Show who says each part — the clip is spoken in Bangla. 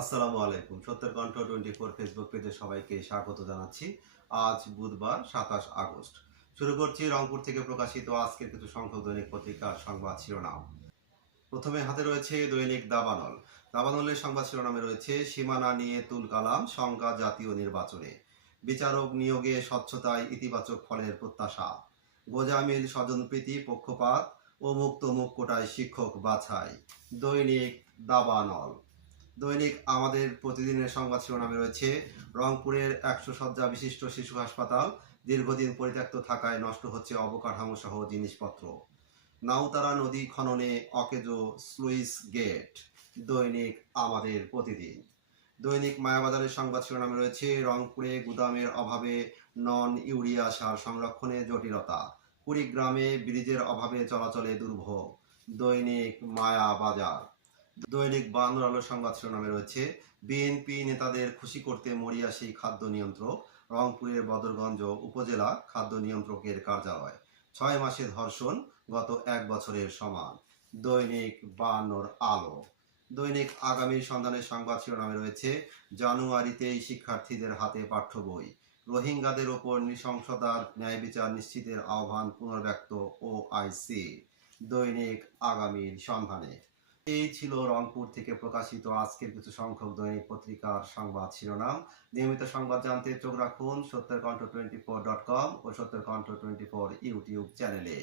Speaker 1: আসসালামু আলাইকুম। সত্তর কণ্ঠ টোয়েন্টি ফোর ফেসবুক পেজে সবাইকে স্বাগত জানাচ্ছি। আজ বুধবার সাতাশ আগস্ট। শুরু করছি রংপুর থেকে প্রকাশিত আজকের কিছু সংখ্যক দৈনিক পত্রিকার সংবাদ শিরোনাম। প্রথমে হাতে রয়েছে দৈনিক দাবানল। দাবানলের সংবাদ শিরোনামে রয়েছে, সীমানা নিয়ে তুল কালাম শঙ্কা জাতীয় নির্বাচনে। বিচারক নিয়োগে স্বচ্ছতায় ইতিবাচক ফলের প্রত্যাশা। গোজামিল স্বজনপ্রীতি পক্ষপাত ও মুক্ত মুখ কোটায় শিক্ষক বাছাই। দৈনিক দাবানল। দৈনিক আমাদের প্রতিদিনের সংবাদ শিরোনামে রয়েছে, রংপুরের একশো শয্যা বিশিষ্ট শিশু হাসপাতাল দীর্ঘদিন পরিত্যক্ত থাকায় নষ্ট হচ্ছে অবকাঠামো সহ জিনিসপত্র। নাউতারা নদী খননে অকেজো স্লুইস গেট, দৈনিক আমাদের প্রতিদিন। দৈনিক মায়াবাজারের সংবাদ শিরোনামে রয়েছে, রংপুরে গুদামের অভাবে নন ইউরিয়া সার সংরক্ষণে জটিলতা, কুড়িগ্রামে ব্রিজের অভাবে চলাচলে দুর্ভোগ। দৈনিক মায়াবাজার। দৈনিক বান্দর আলো সংবাদ শিরোনামে রয়েছে বিএনপি নেতাদের খুশি করতে মরিয়া সেই খাদ্য নিয়ন্ত্রক, রংপুরের বদরগঞ্জ উপজেলা খাদ্য নিয়ন্ত্রকের কার্যালয়। ছয় মাসে ধর্ষণ গত এক বছরের সমান। দৈনিক বায়ান্নর আলো। দৈনিক আগামীর সন্ধানের সংবাদ শিরোনামে রয়েছে জানুয়ারিতেই শিক্ষার্থীদের হাতে পাঠ্য বই। রোহিঙ্গাদের ওপর নৃশংসতার ন্যায় বিচার নিশ্চিতের আহ্বান পুনর্ব্যক্ত ও আইসি দৈনিক আগামীর সন্ধানে। এই ছিল রংপুর থেকে প্রকাশিত আজকের কিছু সংখ্যক দৈনিক পত্রিকার সংবাদ শিরোনাম। নিয়মিত সংবাদ জানতে চোখ রাখুন সত্যের কণ্ঠ টোয়েন্টি ফোর ডট কম ও সত্যের কণ্ঠ টোয়েন্টি ফোর ইউটিউব চ্যানেলে।